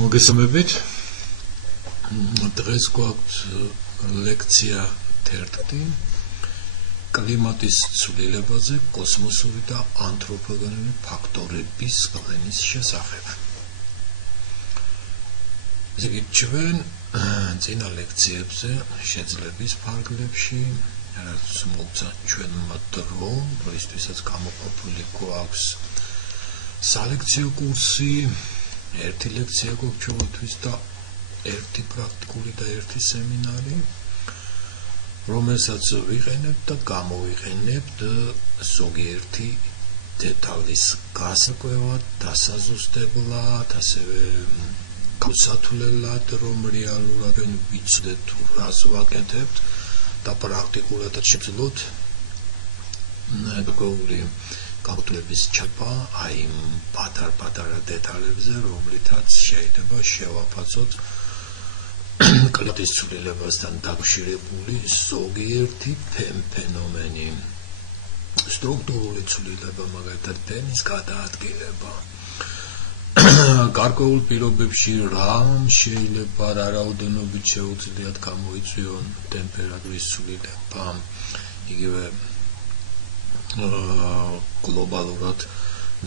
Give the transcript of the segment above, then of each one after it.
მოგესალმებით. დღეს გვაქვს ლექცია 11 კლიმატის ცვლილებაზე კოსმოსური და ანთროპოგენური ფაქტორების გავლენის შესახებ. ზოგადად ჩვენ წინა ლექციებზე შეძლების ფარგლებში რაც მოგცა ჩვენმა დრო, რისთვისაც გამოყოფილი გვაქვს სალექციო კურსი, ერთი ლექცია გვაქვს ჩვენთვის და ერთი პრაქტიკული და ერთი სემინარი, რომელსაც ვიყენებთ და გამოვიყენებთ ზოგიერთი დეტალის გასაკვებად, დასაზუსტებლად, ასევე გასათვლელად, რომ რეალურად ვიცოდეთ თუ რას ვაკეთებთ და პრაქტიკულადაც შეძლოთ გამოტვლების ჩაბა აი პატარ-პატარა დეტალებზე, რომლითაც შეიძლება შევაფასოთ კლიმატის ცვლილებასთან დაკავშირებული ზოგიერთი ფენომენი. სტრუქტურული ცვლილება, მაგალითად ფენის გადაადგილება. გარკვეულ პირობებში რამ შეიძლება რა რაოდენობით შეუძლიათ გამოიწვიონ ტემპერატურის ცვლილება, იგივე გლობალურად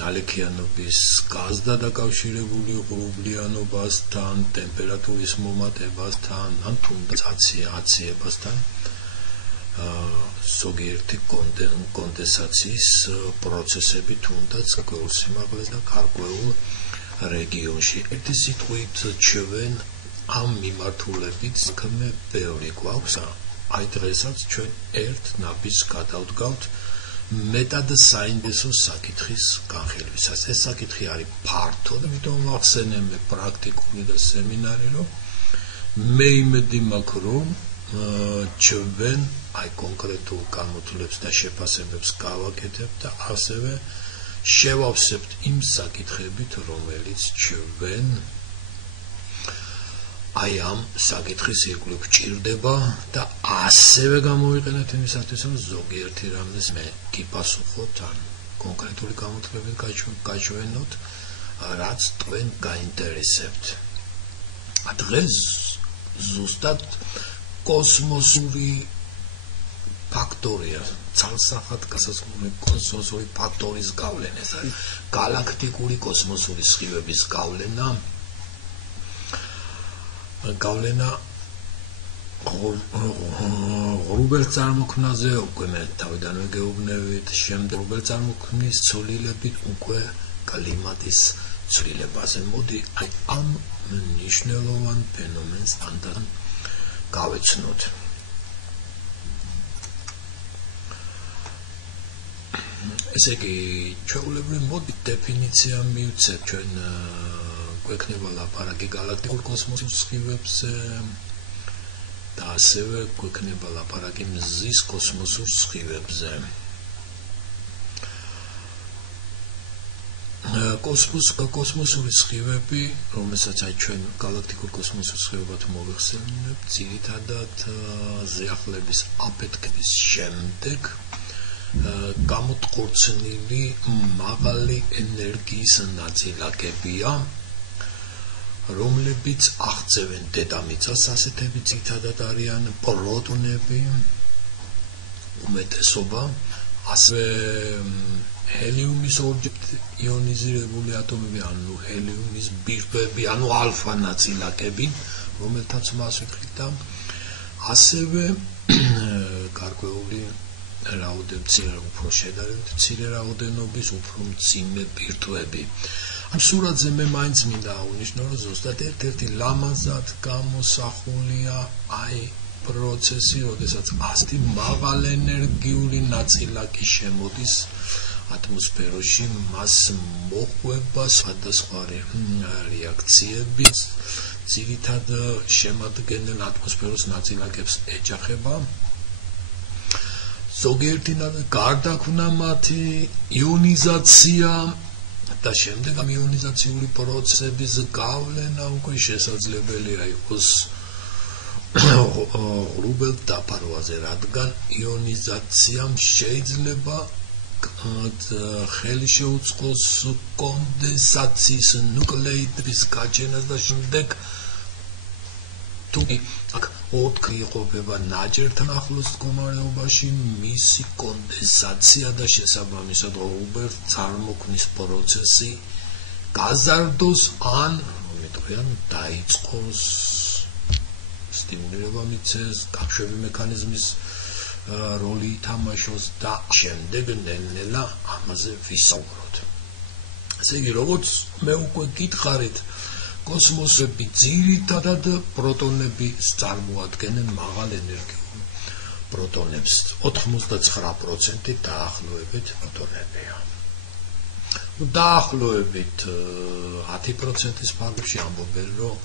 ნალექიანობის გაზდა დაკავშირებული ღრუბლიანობასთან, ტემპერატურის მომატებასთან, ან თუნდაც აციებასთან, ზოგიერთი კონდენსაციის პროცესები თუნდაც გარკვეულ სიმაღლეს და გარკვეულ რეგიონში. ერთი სიტყვით ჩვენ ამ მიმართულებით საქმე ბევრი გვაქვს. აი დღესაც ჩვენ ერთ ნაბიჯს გადავდგავთ მეტად საინტერესო საკითხის განხილვისას. ეს საკითხი არის ფართო და ამიტომ ვახსენებ პრაქტიკული და სემინარი, რომ მე იმედი მაქვს, რომ ჩვენ აი კონკრეტულ გამოთვლებს და შეფასებებს გავაკეთებთ და ასევე შევავსებთ იმ საკითხებით, რომელიც ჩვენ აი ამ საკითხის ირგვლივ გვჭირდება და ასევე გამოვიყენეთ იმისათვის, რომ ზოგიერთი რამეს მე გიპასუხოთ ან კონკრეტული გამოთვლებით გაჩვენოთ, რაც თქვენ გაინტერესებთ. დღეს ზუსტად კოსმოსური ფაქტორია, ცალსახად გასაზღვრული კოსმოსური ფაქტორის გავლენა, ეს არის galaktikuri კოსმოსური სხივების გავლენა ღრუბელ წარმოქმნაზე უკვე მე თავიდანვე გეუბნებით, შემდეგ ღრუბელ წარმოქმნის ცვლილებით უკვე კლიმატის ცვლილებაზე. მოდი აი ამ მნიშვნელოვან ფენომენს ანდან გავეცნოთ. ესე იგი, ჩვეულებრივ მოდი დეფინიცია მივცეთ, ჩვენ გვექნება ლაპარაკი galaktikul კოსმოსურ სხივებზე და ასევე გვექნება ლაპარაკი მზის კოსმოსურ სხივებზე. კოსმოსური სხივები, რომელსაც აი ჩვენ galaktikul კოსმოსურ სხივებად მოვიხსენებთ, ძირითადად ზეახლების აფეთქების შემდეგ გამოტყორცნილი მაღალი ენერგიის ნაწილაკებია, რომლებიც აღწევენ დედამიწას, ასეთები ძირითადად არიან პროტონები, უმეტესობა, ასევე ჰელიუმის ორჯერ იონიზირებული ატომები, ანუ ჰელიუმის ბირთვები, ანუ ალფა ნაწილაკები, რომელთაც მას ვიტყვით და ასევე გარკვეული უფრო შედარებით მცირე რაოდენობის უფრო მძიმე ბირთვები. ამ სურათზე მე მაინც მინდა აღვნიშნო, რომ ზუსტად ერთ-ერთი ლამაზად გამოსახულია აი პროცესი, როდესაც ასეთი მაღალენერგიული ნაწილაკი შემოდის ატმოსფეროში, მას მოყვება სხვადასხვა რეაქციები, ძირითად შემადგენელ ატმოსფეროს ნაწილაკებს ეჯახება. ზოგიერთი გარდაქმნა მათი იონიზაცია და შემდეგ ამ იონიზაციური პროცესების გავლენა უკვე შესაძლებელია იყოს ღრუბელ დაფარვაზე, რადგან იონიზაციამ შეიძლება ხელი შეუწყოს კონდენსაციის ნუკლეიდის გაჩენას და შემდეგ თუ აქ ოთხი იყოფება ნაჭერთან ახლოს მდგომარეობაში მისი კონდენსაცია და შესაბამისად უბერს წარმოქმნის პროცესი გაზარდოს ან დაიწყოს სტიმულირება მიცეს კავშირი მექანიზმის როლი ითამაშოს და შემდეგ ნელ-ნელა ამაზე ვისაუბროთ. ესე იგი, როგორც მე უკვე გითხარით, კოსმოსები ძირითადად პროტონები წარმოადგენენ მაღალ ენერგიულ პროტონებს. 99% დაახლოებით პროტონებია. დაახლოებით 10%-ის ფარგლებში ამბობენ, რომ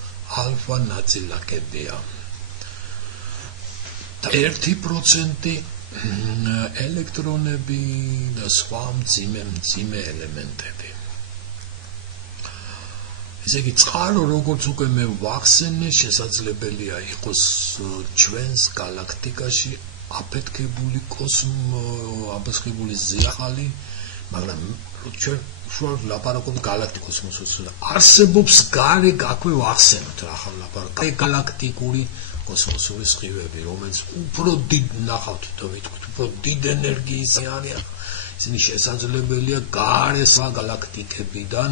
ალფა ნაწილაკებია. 1% ელექტრონები და სხვა მძიმე ელემენტები. ესე იგი, წყარო, როგორც უკვე მე ვახსენე, შესაძლებელია იყოს ჩვენს გალაქტიკაში აფეთქებული ზიახალი, მაგრამ ჩვენ შუა ლაპარაკობთ გალაქტიკოსმოსის. არსებობს გარე, აქვე ვახსენოთ რა ხარ ლაპარაკობთ გალაქტიკური კოსმოსური სხივები, რომელიც უფრო დიდ ნახავთ და ვიტყვით, უფრო დიდ ენერგიის არიან. ისინი შესაძლებელია გარე სხვა გალაქტიკებიდან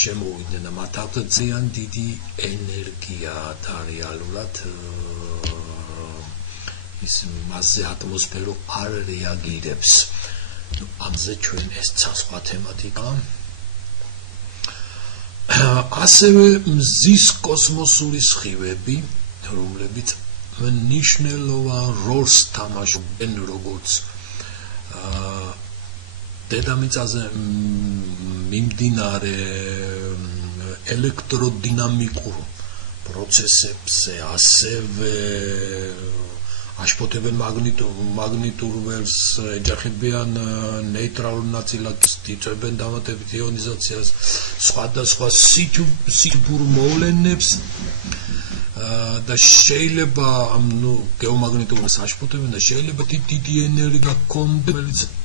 შემოვიდნენ და მათ აქვთ ძალიან დიდი ენერგია და რეალურად ის მასზე ატმოსფერო არ რეაგირებს. ამზე ჩვენ ეს სხვა თემატიკა. ასევე მზის კოსმოსური სხივები, რომლებიც მნიშვნელოვან როლს თამაშობენ როგორც დედამიწაზე მიმდინარე ელექტროდინამიკურ პროცესებზე, ასევე აშფოთებენ მაგნიტურ ველს, ეჯახებიან ნეიტრალურ ნაწილაკს, იწვევენ დამატებით იონიზაციას, სხვადასხვა სითბურ მოვლენებს და შეიძლება გეომაგნიტურს აშფოთებენ და შეიძლება დიდი ენერგია კონდენსატს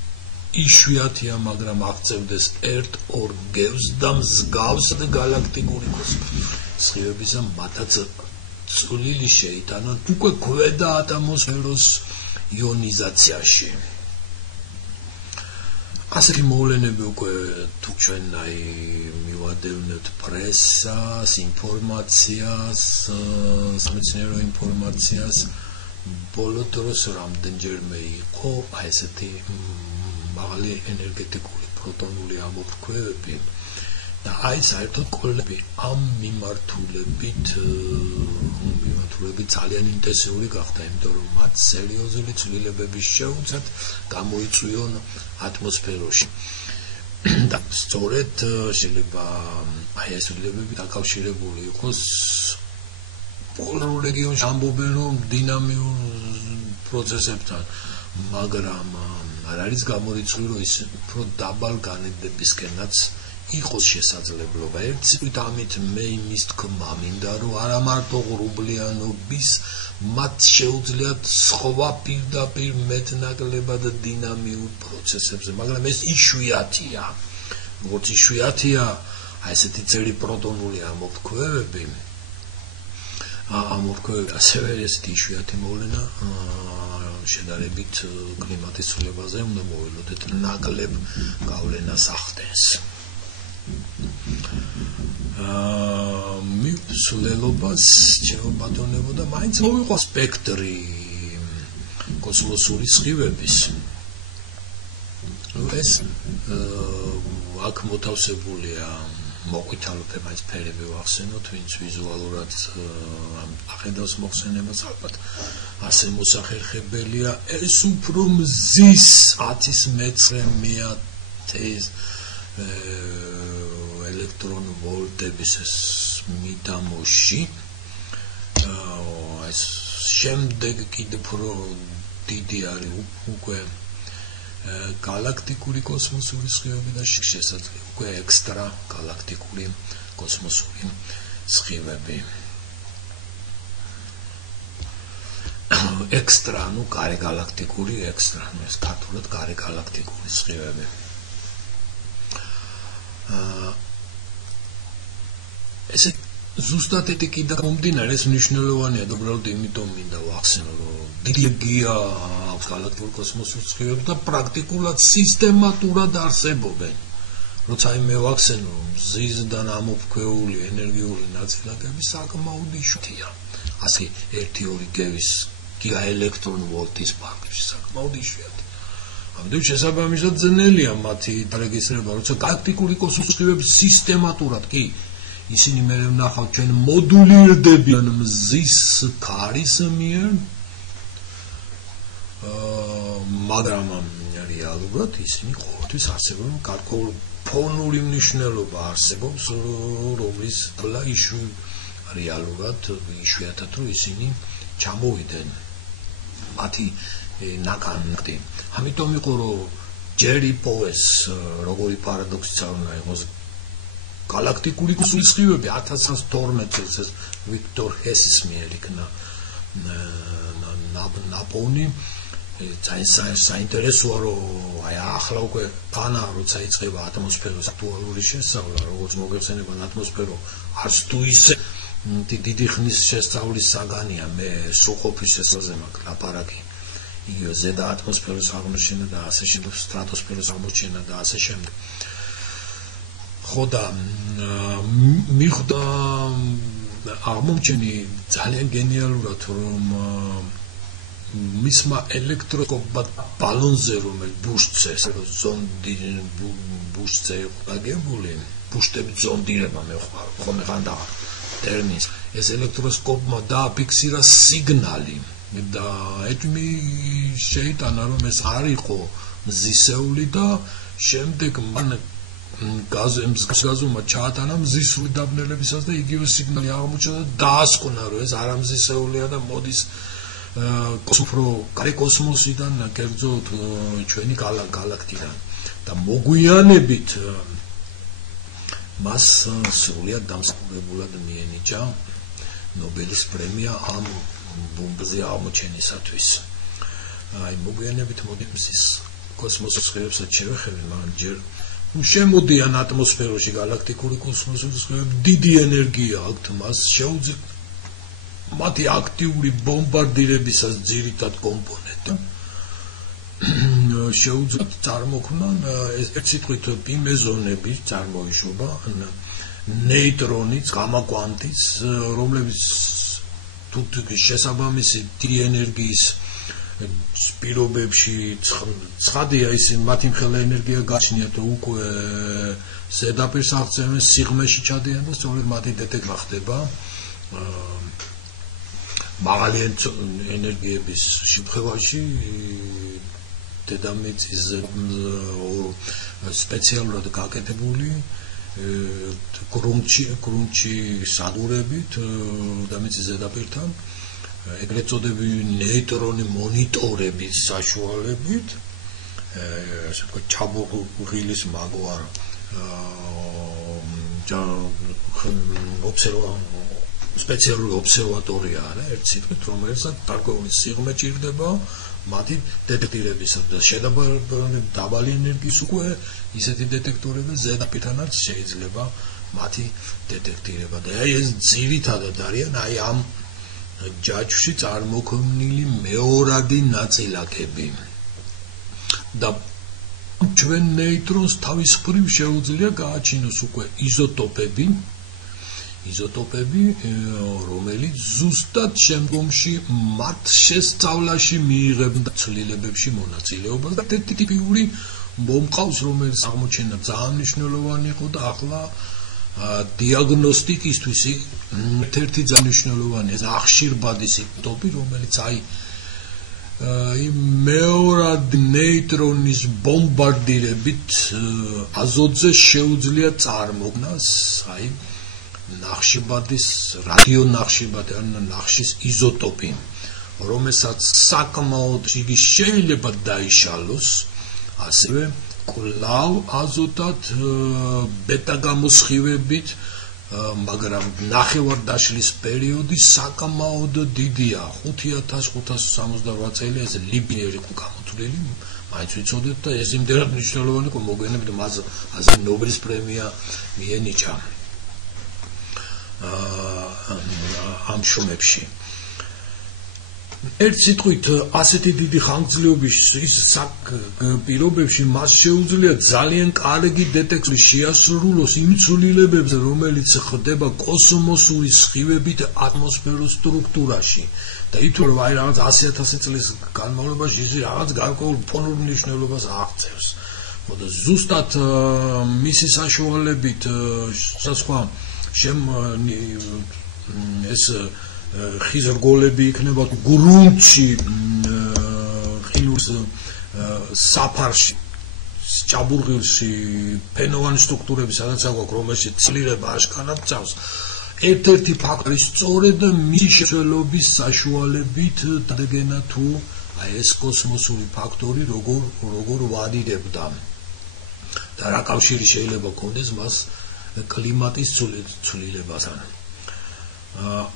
იშვიათია, მაგრამ აღწევდეს 1-2 გევს და მსგავსად გალაქტიკური სხივებისა მათაც წვლილი შეიტანონ უკვე ქვედა ატმოსფეროს იონიზაციაში. ასეთი მოვლენები უკვე თუ ჩვენ მივადევნებთ პრესას, ინფორმაციას, სამეცნიერო ინფორმაციას, ბოლო დროს რამდენჯერმე იყო ესეთი მაღალი ენერგეტიკული პროტონული ამოფრქვევები და საერთოდ კოლები ამ მიმართულებით ძალიან ინტენსიური გახდა, იმიტომ რომ მათ სერიოზული ცვლილებები შეუძლიათ გამოიწვიონ ატმოსფეროში. და სწორედ შეიძლება ეს ცვლილებები დაკავშირებული იყოს პოლარულ რეგიონში ამბობენ რომ დინამიურ პროცესებთან, მაგრამ არ არის გამორიცხული რომ ის უფრო დაბალ განედებისკენაც იყოს შესაძლებლობა. ერთ სიტყვით ამით მე იმის თქმა მინდა რომ არა მარტო ღრუბლიანობის მათ შეუძლიათ სხვა პირდაპირ მეტნაკლებად დინამიურ პროცესებზე, მაგრამ ეს იშვიათია. როგორც იშვიათია ესეთი ძველი პროტონული ამოფრქვევები, ასევე ესეთი იშვიათი მოვლენა შედარებით კლიმატის ცვლილებაზე უნდა მოვილოდეთ ნაკლებ გავლენას ახდენს. მიცვლელობას შეუბატონებო და მაინც მოვიყვა სპექტრი კოსმოსური სხივების. ეს აქ მოთავსებულია მოყვითალო ფერმაის ფერები ვახსენოთ, ვინც ვიზუალურად ახედავს მოხსენებას, ალბათ ასე მოსახერხებელია. ეს უფრო მზის 10-ის მეტრე მეათეს ელექტრონ ვოლტების მიდამოში. ეს შემდეგ კიდე უფრო დიდი არის უკვე galacticuri kosmosuri skhivები და შესაძლოა უკვე ექსტრა galacticuri kosmosuri skhivები. ექსტრა, გარეგალაქტიკური ექსტრა, ეს ქართულად გარეგალაქტიკური სხივები. ესე ზუსტად ეთიკიდან მომდინარე ეს მნიშვნელოვანია და უბრალოდ იმიტომ მინდა ვახსენო, რომ დიდი ენერგია აქვს გალაქტიკურ კოსმოსურ სხივებს და პრაქტიკულად სისტემატურად არსებობენ. როცა მე ვახსენო, რომ მზისგან ამოფქვეული ენერგიული ნაწილაკები საკმაოდ იშვიათია. ასე 1-2 გევის გიგაელექტრონვოლტის პარკში საკმაოდ იშვიათია. ამდენ შესაბამისად ძნელია მათი დარეგისტრირება, როცა გალაქტიკური კოსმოსური სხივები სისტემატურად კი ისინი მე ვნახავთ ჩვენ მოდულირდებიან მზის ქარის მიერ, მაგრამ რეალურად ისინი ყოველთვის არსებობენ, გარკვეული ფონური მნიშვნელობა არსებობს, რომლის ყველა რეალურად იშვიათად რომ ისინი ჩამოვიდნენ მათი ნაკანტი. ამიტომ იყო რომ ჯერი პოეს როგორი პარადოქსიც არ უნდა იყოს, გალაქტიკური კოსმოსური სხივები 1912 წელს ეს ვიქტორ ჰესის მიერ იქნა ნაპოვნი. საინტერესოა რომ აი ახლა უკვე ფანა როცა იწყება ატმოსფეროს აქტუალური შესწავლა, როგორც მოგეხსენება ატმოსფერო არც თუ ისე დიდი ხნის შესწავლის საგანია, მე სრულყოფის შესწავლაზე მაქვს ლაპარაკი. იგივე ზედა ატმოსფეროს აღმოჩენა და ასე შემდეგ, სტრატოსფეროს აღმოჩენა და ასე შემდეგ. ხო და მიხდა აღმოჩენი ძალიან გენიალურად, რომ მისმა ელექტროსკოპმა ბალონზე, რომელიც ბუშტზე, ზონდი ბუშტზე იყო დაგებული, ბუშტები ზონდირება მე ხომ ხანდა ტერმინს, ეს ელექტროსკოპმა დააფიქსირა სიგნალი და ეთმი შეიტანა რომ ეს არ იყო მზისეული და შემდეგ მან გაზომა ჩაატანა მზისული დაბნელებისას და იგივე სიგნალი აღმოჩნდა და დაასკვნა რომ ეს არამზისეულია და მოდის კოსმოსიდან, კერძოდ ჩვენი გალაქტიკიდან და მოგვიანებით მას სრულიად დამსახურებულად მიენიჭა ნობელის პრემია ამ ბომბზე აღმოჩენისათვის. აი მოგვიანებით მოდებს ის კოსმოსურ სხივებსაც შევეხები, მაგრამ ჯერ შემოდიან ატმოსფეროში გალაქტიკური კოსმოსური სხივები, დიდი ენერგია აქვთ მას, შეუძლია მათი აქტიური ბომბარდირებისას ძირითად კომპონენტი შეუძლია წარმოქმნან ერთ სიტყვით ბიმეზონები წარმოიშვება, ნეიტრონიც, გამა კვანტიც, რომლებიც თუ შესაბამისი დიდი ენერგიის პირობებში ცხადია ისინი მათი მხელა ენერგია გაჩნიათ და უკვე ზედაპირს აღწევენ, სიღრმეში ჩადიან და სწორედ მათი დეტექტა ხდება მაღალი ენერგიების შემთხვევაში დედამიწის სპეციალურად გაკეთებული გრუნტში სადგურებით დედამიწის ზედაპირთან, ეგრეთ წოდებული ნეიტრონი მონიტორების საშუალებით, ასე ვთქვათ, ჩაბუღილის მაგვარ სპეციალური ობსერვატორია არა, ერთ სიტყვით, რომელსაც გარკვეული სიღრმე ჭირდება მათი დეტექტირებისას და დაბალი ენერგიის უკვე ისეთი დეტექტორები ზედაპირთანაც შეიძლება მათი დეტექტირება და აი ეს ძირითადად არიან აი ამ ჯაჭვში წარმოქმნილი მეორადი ნაწილაკები და ჩვენ ნეიტრონს თავის მხრივ შეუძლია გააჩინოს უკვე იზოტოპები, რომელიც ზუსტად შემდგომში მათ შესწავლაში მიიღებდა ცვლილებებში მონაწილეობას და ტიპიური მომყავს, რომელიც აღმოჩენა ძალიან მნიშვნელოვანი იყო და ახლა დიაგნოსტიკისთვის ერთ-ერთი ძალიან მნიშვნელოვანი ახშირბადის იზოტოპი, რომელიც აი მეორად ნეიტრონის ბომბარდირებით აზოტზე შეუძლია წარმოქმნას აი ნახშირბადის რადიონახშირბადი ან ნახშირის იზოტოპი, რომელსაც საკმაოდ იგი შეიძლება დაიშალოს ასევე კვლავ აზოტად ბეტა გამოსხივებით მაგრამ ნახევარდაშლის პერიოდი საკმაოდ დიდია 5568 წელი ეს ლიბიერი იყო გამოთვლილი მაინც ვიცოდეთ და ეს იმდენად მნიშვნელოვანი იყო მოგვიანებით მასზე ნობელის პრემია მიენიჭა ამ შრომებში ერთ სიტყვით ასეთი დიდი ხანგრძლივობის ის პირობებში მას შეუძლია ძალიან კარგი დეტექტორი შეასრულოს იმ ცვლილებებზე რომელიც ხდება კოსმოსური სხივებით ატმოსფეროს სტრუქტურაში და ითვლება რომ აი რაღაც 100,000 წლის განმავლობაში ის რაღაც გარკვეულ ფონურ მნიშვნელობას აღწევს. და ზუსტად მისი საშუალებით სხვა ეს ხიზრგოლები იქნება გრუნტში ხილუს საფარში ჭაბურღილში ფენოვანი სტრუქტურები სადაც აქვს რომელშიც ცვლილება აშკარად წავს ერთ-ერთი ფაქტორი სწორედ მისი შეცვლილობის საშუალებით დადგენა თუ აი ეს კოსმოსური ფაქტორი როგორ ვადიდებდა და რა კავშირი შეიძლება ქონდეს მას კლიმატის ცვლილებასთან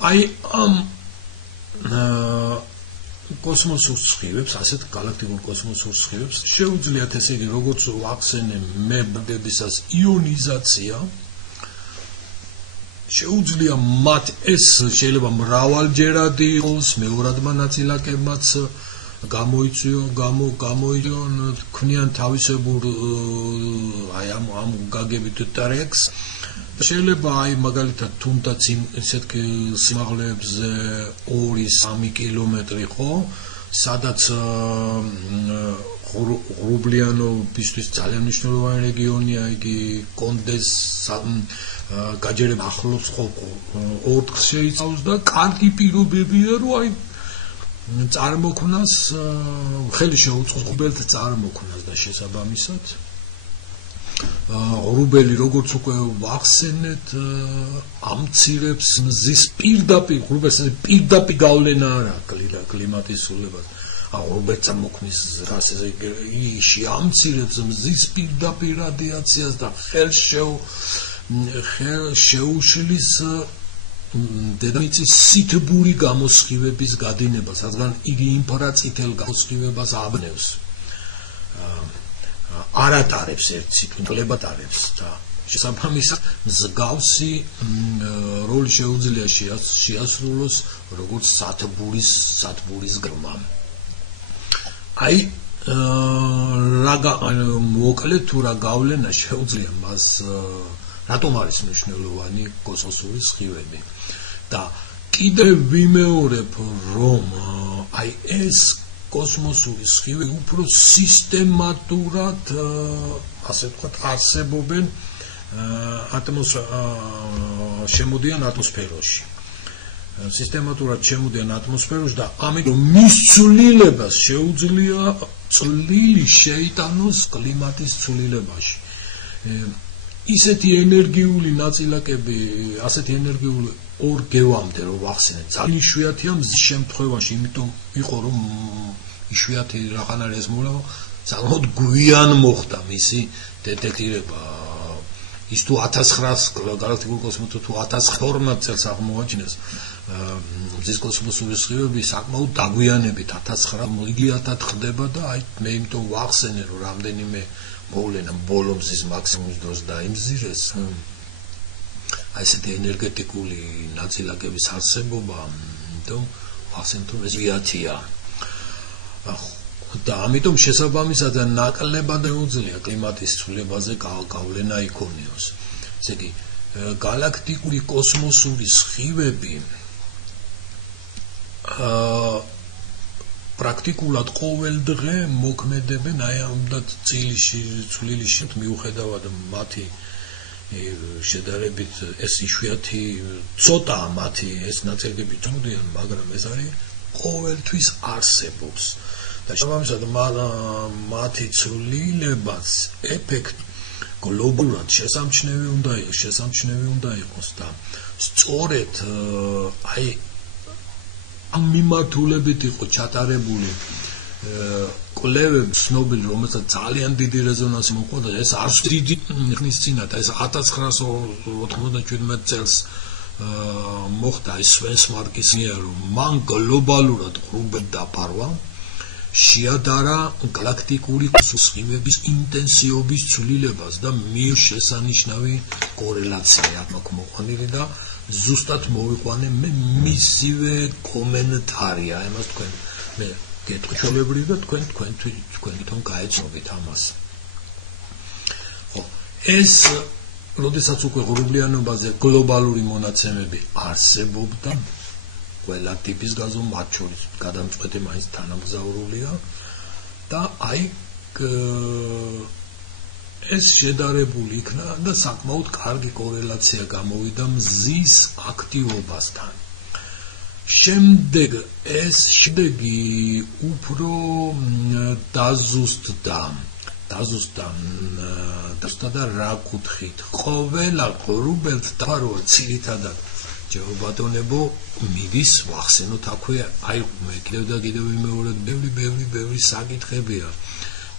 აი ამ კოსმოსურ სხივებს, ასეთ გალაქტიკურ კოსმოსურ სხივებს შეუძლიათ ესე იგი როგორც ვახსენე მებრძოლისას იონიზაცია შეუძლია მათ ეს შეიძლება მრავალჯერადი იყოს მეორადმა ნაწილაკებმაც გამოიწვიონ ქმნიან თავისებურ აი ამ გაგებით ტრეკს შეიძლება აი მაგალითად თუნდაც ისეთ სიმაღლეებზე 2-3 კილომეტრი ხო სადაც ღრუბლიანობისთვის ძალიან მნიშვნელოვანი რეგიონია იგი კონდეს გაჯერება ახლოს ხო ოთხს შეიცავს და კარგი პირობებია რომ აი წარმოქმნას ხელი შეუწყოს ღრუბელთ წარმოქმნას და შესაბამისად ღრუბელი როგორც უკვე ვახსენეთ ამცირებს მზის პირდაპირ ღრუბელს პირდაპირ გავლენა არ აქვს კლიმატის ცვლილებაზე ღრუბელი წარმოქმნის ასე ამცირებს მზის პირდაპირ რადიაციას და შეუშლის დედამიწის სითბური გამოსხივების გადინებას რადგან იგი ინფრაწითელ გამოსხივებას აბნევს არატარებს ერთ სიტყვით არებს და შესაბამისად მსგავსი როლი შეუძლია შეასრულოს როგორც სათბურის გრმა. აი მოკლედ თუ რა გავლენა შეუძლია მას რატომ არის მნიშვნელოვანი კოსმოსური სხივები და კიდევ ვიმეორებ რომ აი ეს კოსმოსური სხივები უფრო სისტემატურად ასე ვთქვათ არსებობენ შემოდიან ატმოსფეროში სისტემატურად შემოდიან ატმოსფეროში და ამიტომ მის ცვლილებას შეუძლია წვლილი შეიტანოს კლიმატის ცვლილებაში ისეთი ენერგიული ნაწილაკები ასეთი ენერგიული ორ გევამდე რომ ვახსენეთ ძალიან იშვიათია მზის შემთხვევაში იმიტომ იყო რომ იშვიათი რაღაცა არის მოვლა საკმაოდ გვიან მოხდა მისი დეტექტირება ის თუ 1900 გალაქტიკურ კოსმოსში თუ 1912 წელს აღმოაჩინეს მზის კოსმოსური სხივები საკმაოდ დაგვიანებით 1900 იგივეათად ხდება და აი მე იმიტომ ვახსენე რომ რამდენიმე მოვლენა ბოლო მზის მაქსიმუმის დროს დაიმზირეს აი ესეთი ენერგეტიკული ნაწილაკების არსებობა იმიტომ ვახსენე რომ ეს ვიათია და ამიტომ შესაბამისად ნაკლებად შეუძლია კლიმატის ცვლილებაზე გავლენა იქონიოს. ესე იგი გალაქტიკური კოსმოსური სხივები პრაქტიკულად ყოველ დღე მოქმედებენ აი ამ და ცვლილის მიუხედავად მათი შედარებით ეს იშვიათი ცოტა მათი ეს ნაწილები წმოდიან მაგრამ ეს არის ყოველთვის არსებობს და შესაბამისად მათი ცვლილებაც ეფექტ გლობალურად შესამჩნევი უნდა იყოს და სწორედ აი ამ მიმართულებით იყო ჩატარებული კვლევები ცნობილი, რომელსაც ძალიან დიდი რეზონანსი მოჰყვა, ეს არც დიდი ხნის წინათ, ეს 1997 წელს მოხდა ის სვენსმარკის მიერ, რომ მან გლობალურად ღრუბელი დაფარვა, შეადარა გალაქტიკური კოსმოსის ინტენსივობის ცვლილებას და მიიღო შესანიშნავი კორელაცია აქ მოყვანილი და ზუსტად მოვიყვანე მე მისივე კომენტარია, იმას თქვენ მე გეტყვით და თქვენ თვითონ გაეცნობით ამას. ხო, ეს როდესაც უკვე ღრუბლიანობაზე გლობალური მონაცემები არსებობდა, ყველა ტიპის გაზო მათ შორის გადამწყვეტი მაინც თანამგზავრულია და აი ეს შედარებული იქნა და საკმაოდ კარგი კორელაცია გამოვიდა მზის აქტივობასთან. შედეგი უფრო დაზუსტდა და რა კუთხით ყოველ ღრუბელთ დაფარვა ძირითადად ჯეობატონებო მიდის ვახსენოთ აქვე აი მე კიდევ ვიმეორებ ბევრი საკითხებია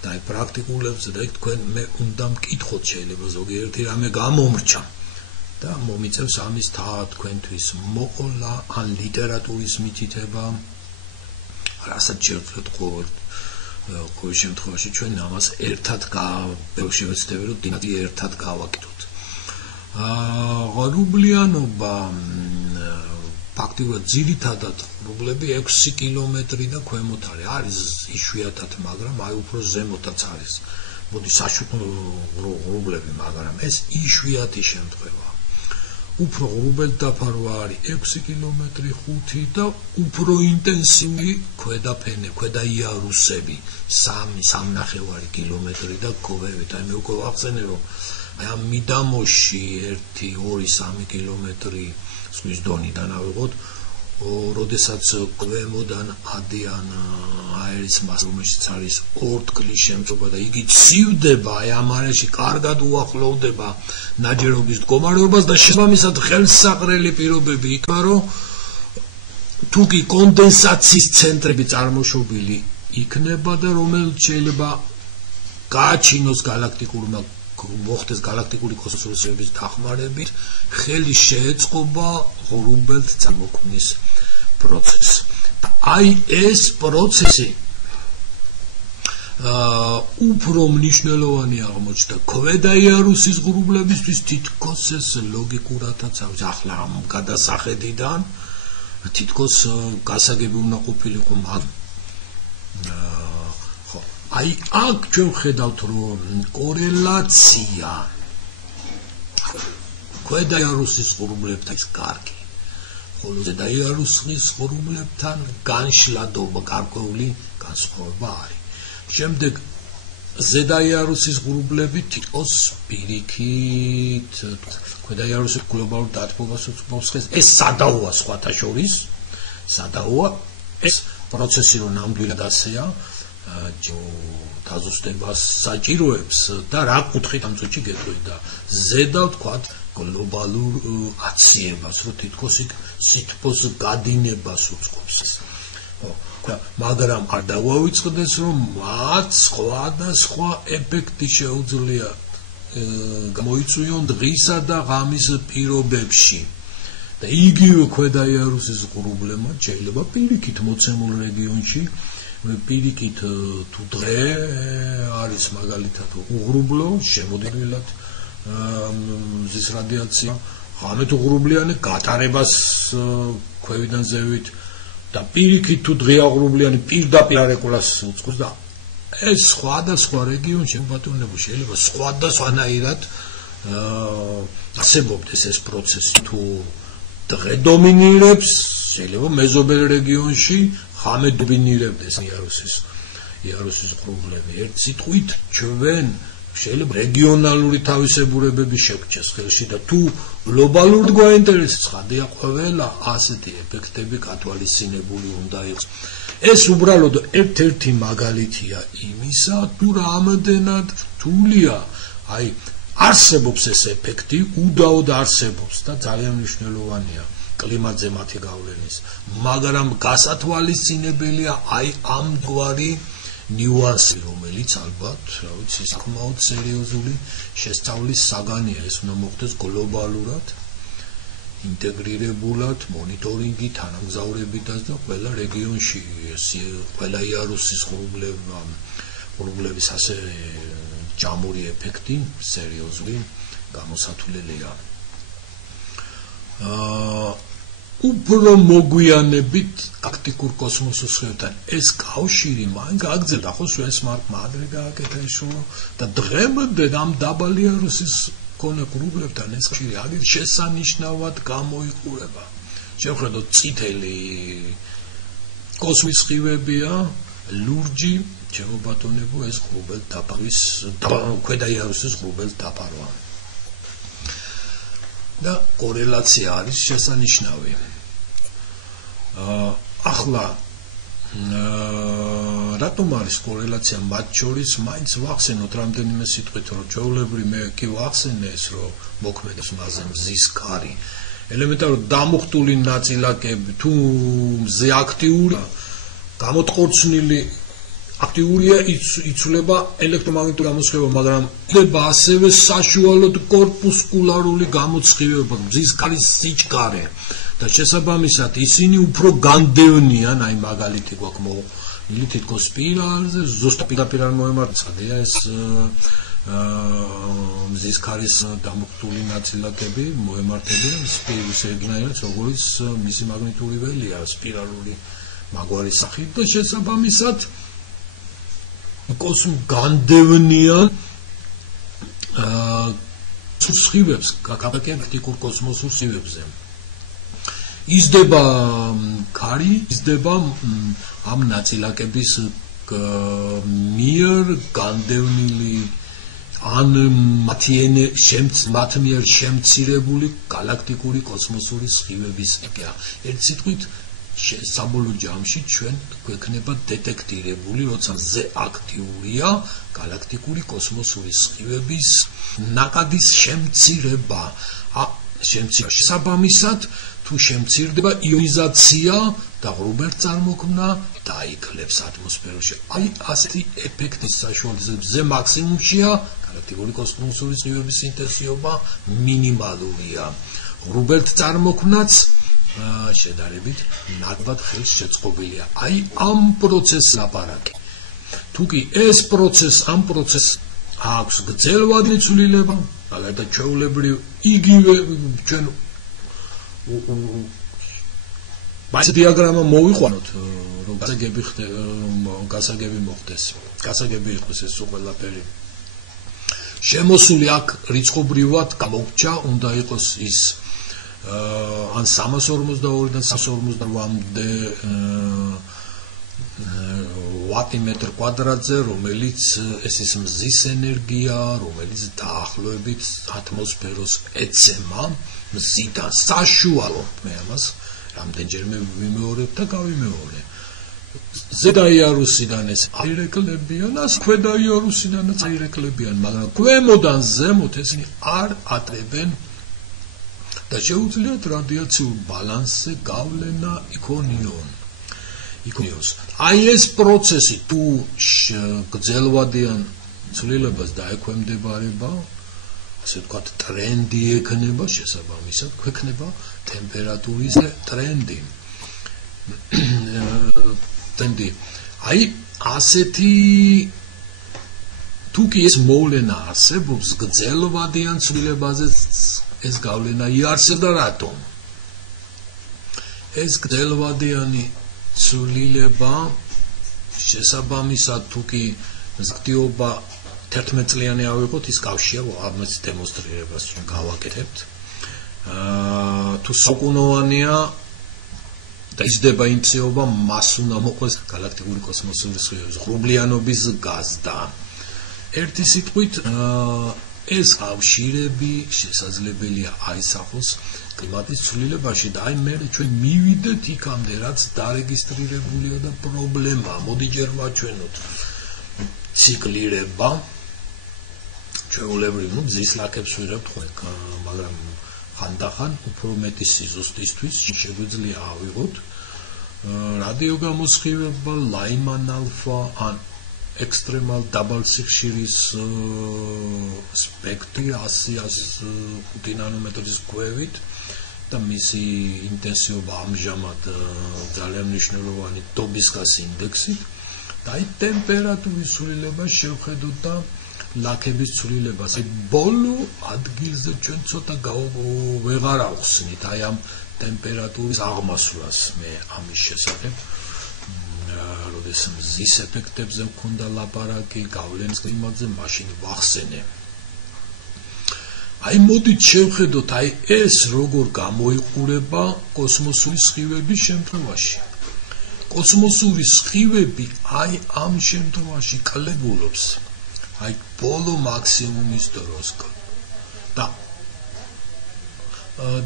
და აი პრაქტიკულებზე და თქვენ მე უნდა მკითხოთ შეიძლება ზოგიერთი რამე გამომრჩა და მომიწევს ამის თქვენთვის მოყოლა ან ლიტერატურის მითითება რასაც შევძლოთ ყოველ შემთხვევაში ჩვენ ამას ერთად შევეცდები რომ დინამიკი ერთად გავაკეთოთ. ღრუბლიანობა ფაქტიურად ძირითადად ღრუბლები 6 კილომეტრი და ქვემოთ არის იშვიათად, მაგრამ აი უფრო ზემოთაც არის. მოდი საშუალო ღრუბლები, მაგრამ ეს იშვიათი შემთხვევა. უფრო ღრუბელი დაფარვა არის 6 კილომეტრი 5 და უფრო ინტენსიური ქვედაფენე, ქვედაიარუსები 3.5 კილომეტრი და კოვებით. აი მე უკვე ვახსენე რომ ამ მიდამოში 1-2-3 კილომეტრი ზღვის დონიდან ავიღოთ, როდესაც ქვემოდან ადიან აერის მასა, რომელშიც არის ორთქლის შემწობა და იგი ცივდება, აი ამ არეში კარგად უახლოვდება ნაჯერობის მდგომარეობას და შესაბამისად ხელსაყრელი პირობები იქნება, რომ თუკი კონდენსაციის ცენტრები წარმოშობილი იქნება და რომელიც შეიძლება გააჩინოს გალაქტიკურმა მოხდეს გალაქტიკური კოსმოსების დახმარებით, ხელი შეეწყობა ღრუბელთ წარმოქმნის პროცესს. აი ეს პროცესი უფრო მნიშვნელოვანი აღმოჩნდა ქვედაიარუსის ღრუბლებისთვის, თითქოს ეს ლოგიკურადაც არის ახლა ამ გადასახედიდან თითქოს გასაგები უნდა ყოფილიყო, მაგრამ აი აქ ჩვენ ვხედავთ რომ კორელაცია ქვედაიარუსის ღრუბლებთან ის კარგი, ხოლო ზედაიარუსის ღრუბლებთან განშლადობა, გარკვეული განსხვავება არის. შემდეგ ზედაიარუსის ღრუბლები თითქოს პირიქით ქვედაიარუსის გლობალურ დათბობას უწევს. ეს სადაოა სხვათა შორის, ეს პროცესი რომ ნამდვილად ასეა დაზუსტებას საჭიროებს და რა კუთხით ამ წუთში გეტყვიდა ზედა ვთქვათ გლობალურ აციებას, რომ თითქოს იქ სითბოს გადინებას უწყობს. მაგრამ არ დავავიწყდეს რომ მათ სხვადასხვა ეფექტი შეუძლია გამოიწვიონ დღისა და ღამის პირობებში და იგივე ქვედაიარუსის ღრუბლებმა შეიძლება პირიქით მოცემულ რეგიონში პირიქით თუ დღე არის მაგალითად უღრუბლო შემოდინილად მზის რადიაცია, ღამე თუ ღრუბლიანი გატარებას ქვევიდან ზევით და პირიქით თუ დღე აღრუბლიანი პირდაპირ არეკულას უწყობს და ეს სხვადასხვა რეგიონში ბატონებო შეიძლება სხვადასხვანაირად არსებობდეს ეს პროცესი. თუ დღე დომინირებს, შეიძლება მეზობელ რეგიონში ღამე დომინირებდეს იარუსის ღრუბლები. ერთ სიტყვით ჩვენ შეიძლება რეგიონალური თავისებურებები შევქჩეს ხელში და თუ გლობალურად გვაინტერესებს, ხადია ყველა ასეთი ეფექტები გათვალისწინებული უნდა იყოს. ეს უბრალოდ ერთ-ერთი მაგალითია იმისა, თუ რამდენად რთულია, აი არსებობს ეს ეფექტი, უდაოდ არსებობს და ძალიან მნიშვნელოვანია კლიმატზე მათი გავლენის, მაგრამ გასათვალისწინებელია აი ამგვარი ნიუანსი, რომელიც ალბათ, რა ვიცი, საკმაოდ სერიოზული შესწავლის საგანია, ეს უნდა მოხდეს გლობალურად, ინტეგრირებულად, მონიტორინგით, თანამგზავრებითაც და ყველა რეგიონში, ყველა იარუსის ღრუბლების ასე ჯამური ეფექტი სერიოზული გამოსათვლელია. უფრო მოგვიანებით ტაქტიკურ კოსმოსურ სხივებთან ეს კავშირი მან გაგრძელდა, ხო სვენს მარკ მადრი გააკეთა ისო და დღემდე ამ დაბალი იარუსის კონე ღრუბლებთან ეს კავშირი აგერ შესანიშნავად გამოიყურება. შევხედოთ წითელი კოსმის სხივებია, ლურჯი, ჩემო ბატონებო, ეს ღრუბელთ დაფარვის ქვედა იარუსის ღრუბელთ დაფარვა. და კორელაცია არის შესანიშნავი. ახლა რატომ არის კორელაცია მათ შორის? მაინც ვახსენოთ რამდენიმე სიტყვით, რომ ჩვეულებრივ მე კი ვახსენე ეს, რომ მოქმედებს მასზე მზის კარი. ელემენტარულად დამუხტული ნაწილაკები თუ მზე აქტიური, გამოტყორცნილი აქტიურია, იცვლება ელექტრომაგნიტური გამოსხივება, მაგრამ იქნება ასევე საშუალოდ კორპუსკულარული გამოსხივება, მზის კარის სიჩქარე და შესაბამისად ისინი უფრო განდევნიან, აი მაგალითი გვაქვს მოყოლილი თითქოს სპირალზე, ზუსტად პირდაპირ არ მოემართება ეს მზის კარის დამუხტული ნაწილაკები მოემართებიან სპირალის ეგნაირად, როგორც მისი მაგნიტური ველია, სპირალური მაგვარი სახით და შესაბამისად კოსმ განდევნიან სხივებს, გაკეთებულ კოსმოსურ სხივებზე. იზრდება კარი, იზრდება ამ ნაწილაკების მიერ განდევნილი ან მათ მიერ შემცირებული galaktikuri კოსმოსური სხივების ეკა. ერთ სიტყვით საბოლოო ჯამში ჩვენ გვექნება დეტექტირებული, როცა ზე აქტიურია galaktikuri კოსმოსური სხივების ნაკადის შემცირება. შესაბამისად, თუ შემცირდება იონიზაცია და ღრუბელთ წარმოქმნა დაიკლებს ატმოსფეროში. აი ასეთი ეფექტის საშუალებით ზე მაქსიმუმშია, galaktikuri კოსმოსური სხივების ინტენსივობა მინიმალურია. ღრუბელთ წარმოქმნაც შედარებით ნაკლებად ხელს შეწყობილია. აი ამ პროცესს ლაპარაკი. თუკი ეს ამ პროცესს აქვს გრძელვადი ცვლილება, მაგალითად ჩვეულებრივ იგივე ჩვენ ეს დიაგრამა მოვიყვანოთ, რომ გასაგები მოხდეს. გასაგები იყოს ეს ყველაფერი. შემოსული აქ რიცხობრივად გამოგჩა, უნდა იყოს ის ან 342-დან 348-მდე ვატი მეტრ კვადრატზე, რომელიც ეს ის მზის ენერგია, რომელიც დაახლოებით ატმოსფეროს ეცემა მზიდან საშუალო. მე ამას რამდენჯერმე ვიმეორებ და გავიმეორე. ზედა იარუსიდან ეს აირეკლებიან, ას ქვედა იარუსიდანაც აირეკლებიან, მაგრამ ქვემოდან ზემოთ ესენი არ ატარებენ და შეუძლიათ რადიაციულ ბალანსზე გავლენა იქონიოს. აი ეს პროცესი თუ გრძელვადიან ცვლილებას დაექვემდებარება, ასე ვთქვათ, ტრენდი ექნება, შესაბამისად გვექნება ტემპერატურის ტრენდი. აი ასეთი თუკი ეს მოვლენა არსებობს გრძელვადიან ცვლილებაზე, ეს გავლენა იარსებდა რატომ? ეს გრძელვადიანი ცვლილება შესაბამისად თუკი ზრდიობა 11 წლიანი ავიღოთ, ის კავშირია, ამას დემონსტრირებას გავაკეთებთ. თუ საკუნოვანია და იზრდება ინტენსივობა, მას უნდა მოყვეს galaktikuri კოსმოსური სხივების ღრუბლიანობის გაზრდა. ერთი სიტყვით, ეს კავშირები შესაძლებელია აისახოს კლიმატის ცვლილებაში და აი მე ჩვენ მივიდეთ იქამდე, რაც დარეგისტრირებულია და პრობლემაა. მოდი ჯერ ვაჩვენოთ ციკლირება. ჩვეულებრივ მზის ლაქებს ვიღებთ ხოლმე, მაგრამ ხანდახან უფრო მეტი სიზუსტისთვის შეგვიძლია ავიღოთ რადიოგამოსხივება, ლაიმან ალფა ან extremal double sixshiris spectri 100-105 ნანომეტრის გვევით და მისი ინტენსივობა ამჟამად ძალიან მნიშვნელოვანი ტობისკას ინდექსით და აი ტემპერატურის ცვლილება შევხედოთ და ლაქების ცვლილებას. ბოლო ადგილზე ჩვენ ცოტა ვეღარ ავხსნით აი ამ ტემპერატურის აღმასვლას მე ამის შესახებ. როდესაც მზის ეფექტებზე მქონდა ლაპარაკი, გავლენის კლიმატზე, მაშინ ვახსენე. აი მოდით შევხედოთ აი ეს როგორ გამოიყურება კოსმოსური სხივების შემთხვევაში. კოსმოსური სხივები აი ამ შემთხვევაში კლებულობს აი ბოლო მაქსიმუმის დროს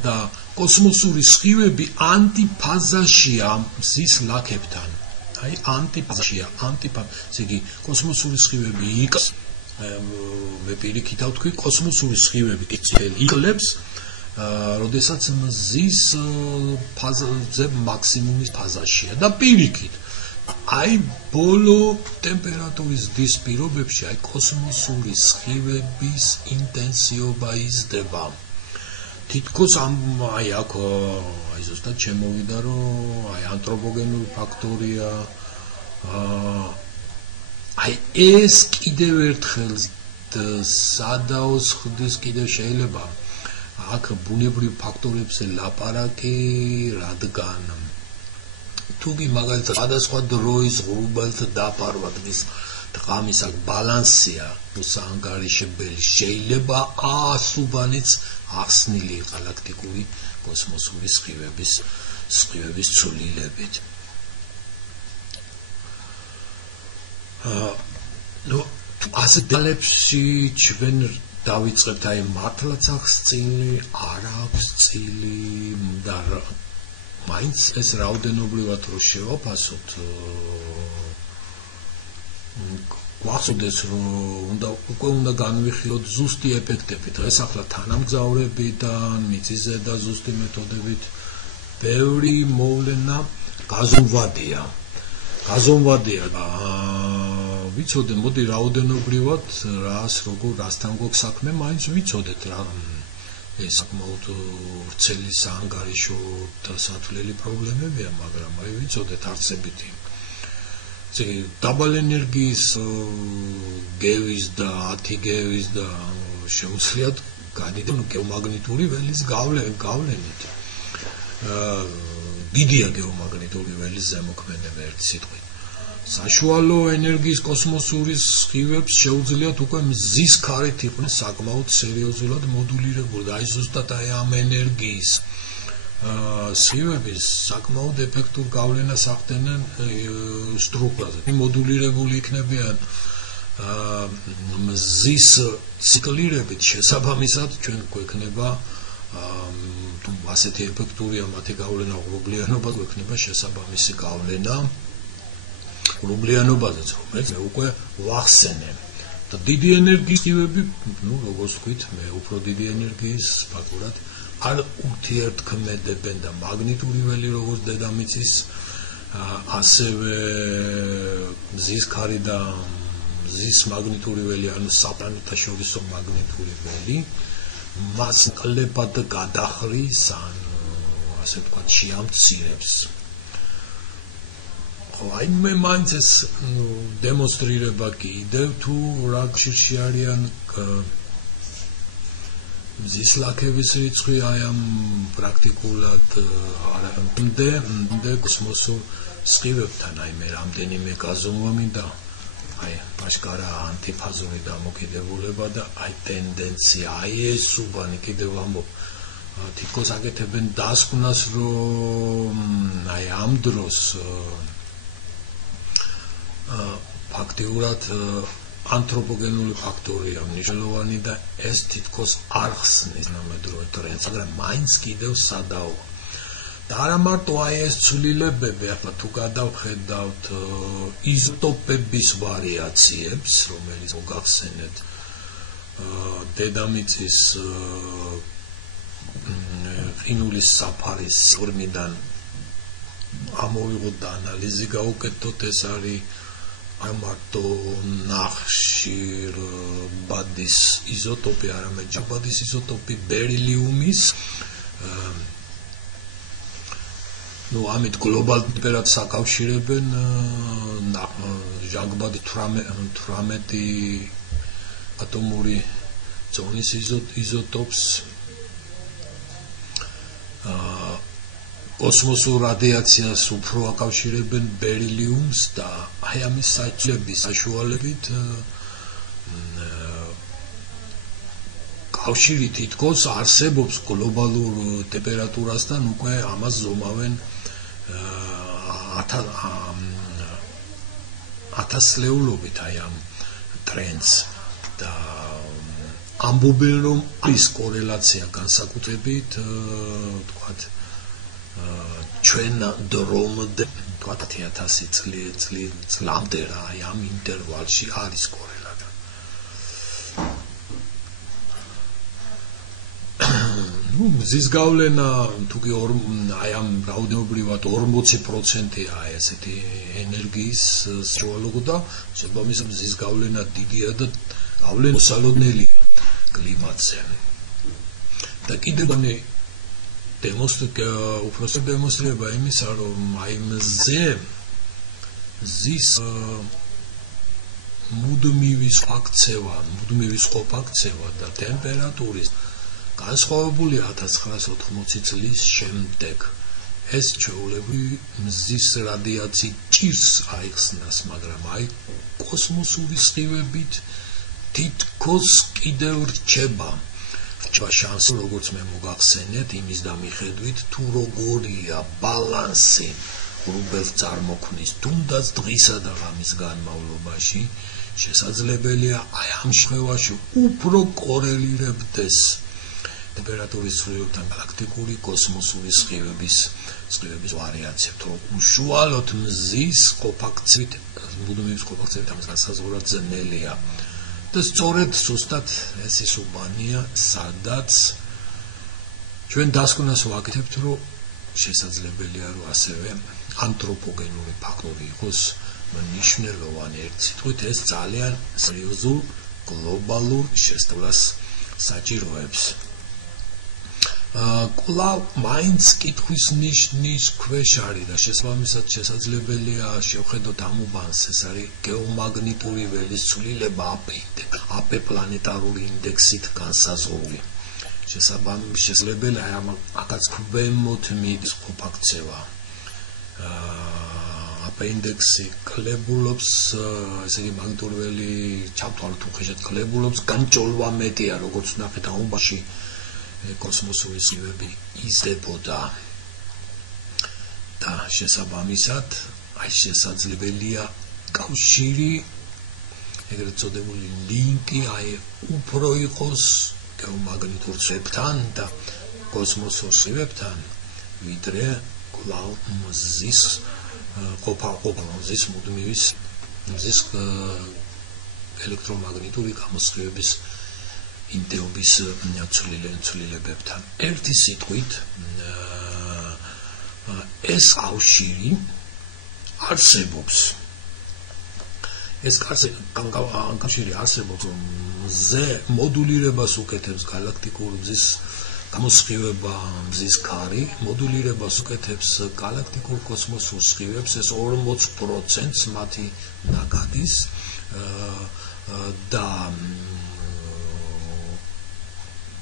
და კოსმოსური სხივები ანტიფაზაშია მზის ლაქებთან. აი ანტიფაზაშია, ესე იგი კოსმოსური სხივები მე პირიქით ავთქვი, კოსმოსური სხივები იკლებს, როდესაც მზის ფაზაზე მაქსიმუმის ფაზაშია და პირიქით აი ბოლო ტემპერატურის ზრდის პირობებში აი კოსმოსური სხივების ინტენსივობა იზრდება. თითქოს აი აქ აი ზუსტად შემოვიდა რომ აი ანთროპოგენური ფაქტორია აი ეს კიდევ ერთხელ სადაოს ხდის კიდევ შეიძლება აქ ბუნებრივ ფაქტორებზე ლაპარაკი რადგან თუგი მაგალითად სხვადასხვა დროის ღრუბელთა დაფარვების ღამის აქ ბალანსია უსანგარიშებელი შეიძლება ასუბანიც ახსნილი გალაქტიკური კოსმოსური სხივების ცვლილებით. ნუ ასე დალებში ჩვენ დავიწყებთ აი მართლაც აქვს წილი, არ აქვს წილი და მაინც ეს რაოდენობრივად რო შევაფასოთ გვახსოვდეს რომ უნდა განვიხილოთ ზუსტი ეფექტები. დღეს ახლა თანამგზავრებიდან მიწისზე და ზუსტი მეთოდებით ბევრი მოვლენა გაზომვადია. ვიცოდე, მოდი რაოდენობრივად რასთან გვაქვს საქმე, მაინც ვიცოდეთ რა ეს საკმაოდ ვრცელი საანგარიშო და სათვლელი პრობლემებია, მაგრამ აი ვიცოდეთ არცებითი. დაბალ ენერგიის გევის და 10 გევის და შეუძლიათ გადიდნენ გეომაგნიტური ველის გავლენით. დიდია გეომაგნიტური ველის ზემოქმედება ერთი სიტყვით. საშუალო ენერგიის კოსმოსური სხივებს შეუძლიათ უკვე მზის ქარით იყვნენ საკმაოდ სერიოზულად მოდულირებული და აი ზუსტად აი ამ ენერგიის სხივების საკმაოდ ეფექტურ გავლენას ახდენენ სტრუქტურაზე. მოდულირებული იქნებიან მზის ციკლირებით შესაბამისად ჩვენ გვექნება თუ ასეთი ეფექტურია მათი გავლენა ღრუბლიანობა გვექნება შესაბამისი გავლენა ღრუბლიანობაზეც, რომელიც მე უკვე ვახსენე. და დიდი ენერგიის სხივები, ნუ როგორც ვთქვით, მე უფრო დიდი ენერგიის ფაქტურად არ ურთიერთქმედებენ და მაგნიტური ველი როგორც დედამიწის ასევე მზის ქარი და მზის მაგნიტური ველი, ანუ საპლანეტაშორისო მაგნიტური ველი მას კლებად გადახრის, ანუ ასე ვთქვათ, შეამცირებს. აი მე მაინც ეს დემონსტრირება კიდევ თუ რა კავშირში არიან მზის ლაქების რიცხვი აი ამ პრაქტიკულად არამდე კოსმოსურ სხივებთან აი მე რამდენიმე გაზომვა მინდა აი აშკარა ანტიფაზური დამოკიდებულება და აი ტენდენცია აი ეს უბანი კიდევ ამბობ თითქოს აკეთებენ დასკვნას რომ აი ამ დროს ფაქტიურად ანთროპოგენული ფაქტორია მნიშვნელოვანი და ეს თითქოს არ ხსნის ნამდვილ ტრენდს, მაგრამ მაინც კიდევ სადაო. და არა მარტო აი ეს ცვლილებები, ახლა თუ გადავხედავთ იზოტოპების ვარიაციებს, რომელიც მოგახსენეთ დედამიწის ყინულის საფარის სიღრმიდან ამოვიღოთ და ანალიზი გავუკეთოთ, ეს არის ამარტო ნახშირბადის იზოტოპი, არამედ ჯაბადის იზოტოპი ბერილიუმის ამით გლობალ ტემპერატურას აკავშირებენ ჟანგბადის 18 ატომური ზონის იზოტოპს კოსმოსურ რადიაციას უფრო აკავშირებენ ბერილიუმს და აი ამის საჭიროების საშუალებით კავშირი თითქოს არსებობს გლობალურ ტემპერატურასთან უკვე ამას ზომავენ 1000 ლეულობით აი ამ ტრენდს და ამბობენ რომ ის კორელაცია განსაკუთრებით თქვათ ჩვენ დრომდე თქვათ 10000 წლამდე რა აი ამ ინტერვალში არის კორელაცია მზის გავლენა თუკი აი ამ რაოდენობრივად 40%-ია ესეთი ენერგიის სროლოგო და შესაბამისად მზის გავლენა დიდია და გავლენა მოსალოდნელია კლიმატზე და კიდევ დემონსტრირება იმისა რომ აი მზის მუდმივი ყოფაქცევა და ტემპერატურის განსხვავებული 1980 წლის შემდეგ ეს ჩვეულებრივი მზის რადიაციის ჭირს აიხსნას, მაგრამ აი კოსმოსური სხივებით თითქოს კიდევ რჩება შანსი, როგორც მე მოგახსენეთ, იმის დამიხედვით, თუ როგორია ბალანსი ღრუბელს წარმოქმნის, თუნდაც დღისა და ღამის განმავლობაში, შესაძლებელია აი ამ შემთხვევაში უფრო კორელირებდეს ტემპერატურის ცვლილებთან გალაქტიკური კოსმოსური სხივების ვარიაციებთან, რომ უშუალოდ მზის ყოფაქცევით, მუდმივი ყოფაქცევით ამის განსაზღვრა ძნელია. და სწორედ ზუსტად ეს ის უბანია, სადაც ჩვენ დასკვნას ვაკეთებთ, რომ შესაძლებელია, რომ ასევე ანთროპოგენური ფაქტორი იყოს მნიშვნელოვანი. ერთ სიტყვით, ეს ძალიან სერიოზულ გლობალურ შესწავლას საჭიროებს. კვლავ მაინც კითხვის ნიშნის ქვეშ არის და შესაბამისად შესაძლებელია შევხედოთ ამ უბანს, ეს არის გეომაგნიტური ველის ცვლილება AP პლანეტარული ინდექსით განსაზღვრული. შესაძლებელია აქაც ქვემოთ მიდის ყოფაქცევა. AP ინდექსი კლებულობს, ესე იგი მაგნიტური ველი ჩავთვალოთ უხეშად კლებულობს, განჭოლვა მეტია, როგორც ნახეთ ამ უბანში კოსმოსური სხივები იზრდებოდა და შესაბამისად აი შესაძლებელია კავშირი ეგრეთ წოდებული ლინკი აი უფრო იყოს გეომაგნიტურ ცვლებთან და კოსმოსურ სხივებთან ვიდრე კვლავ მზის ყოფა-ყოფის მუდმივის მზის ელექტრომაგნიტური გამოსხივების ინტეობის ცვლილებებთან. ერთი სიტყვით ეს კავშირი არსებობს. ეს კავშირი არსებობს, რომ მზე მოდულირებას უკეთებს გალაქტიკური მზის გამოსხივება, მზის ქარი მოდულირებას უკეთებს გალაქტიკურ კოსმოსურ სხივებს, ეს 40%-ს მათი ნაკადის და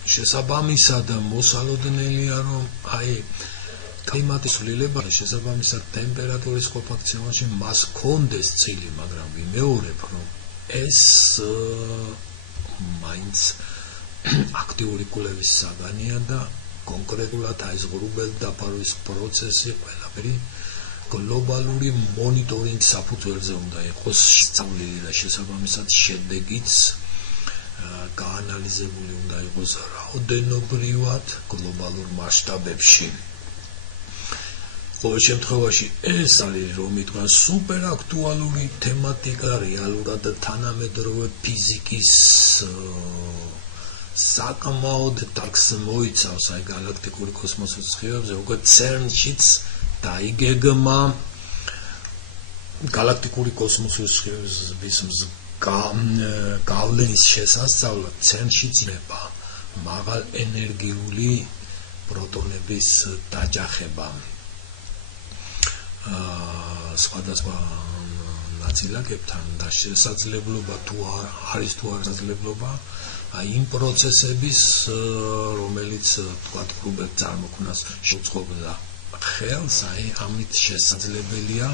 შესაბამისად მოსალოდნელია, რომ აი კლიმატის ცვლილება შესაბამისად ტემპერატურის ყოფაქცევაში მას ჰქონდეს წილი, მაგრამ ვიმეორებ, რომ ეს მაინც აქტიური კვლევის საგანია და კონკრეტულად აი ეს ღრუბელ დაფარვის პროცესი ყველაფერი გლობალური მონიტორინგის საფუძველზე უნდა იყოს სწავლილი და შესაბამისად შედეგიც გაანალიზებული უნდა იყოს რაოდენობრივად გლობალურ მასშტაბებში. ყოველ შემთხვევაში ეს არის რომ ითქვას სუპერაქტუალური თემატიკა რეალურად თანამედროვე ფიზიკის საკმაოდ დარგს მოიცავს აი galaktikuri kosmoses gavlenis შესასწავლად CERN-ში ძნება მაღალ ენერგიული პროტონების დაჯახება სხვადასხვა ნაწილაკებთან და შესაძლებლობა თუ არის თუ არ შესაძლებლობა იმ პროცესების რომელიც თქვათ გრუბად წარმოქმნას შეუწყობდა ხელს ამით შესაძლებელია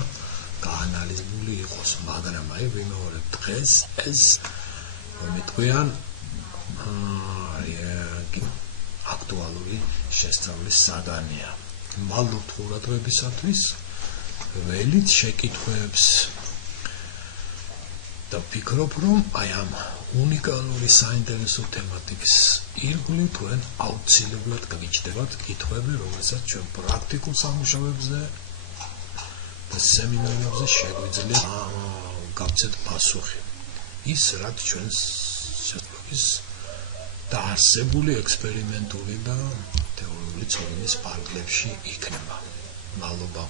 გაანალიზებული იყოს მაგრამ ვიმეორებ დღეს ეს მეტყვიან აქტუალური შესწავლის საგანია მალურ ყურადღებისათვის ველით შეკითხვებს და ვფიქრობ რომ ამ უნიკალური საინტერესო თემატიკის ირგვლივ თქვენ აუცილებლად გაგიჩნდებათ კითხვები რომელსაც ჩვენ პრაქტიკულ სამუშაოებზე და სემინარებზე შეგვიძლია გავცეთ პასუხი ის რაც ჩვენს შესაძლოა დაარსებული ექსპერიმენტული და თეორიული ცოდნის პარკლებში იქნება მადლობა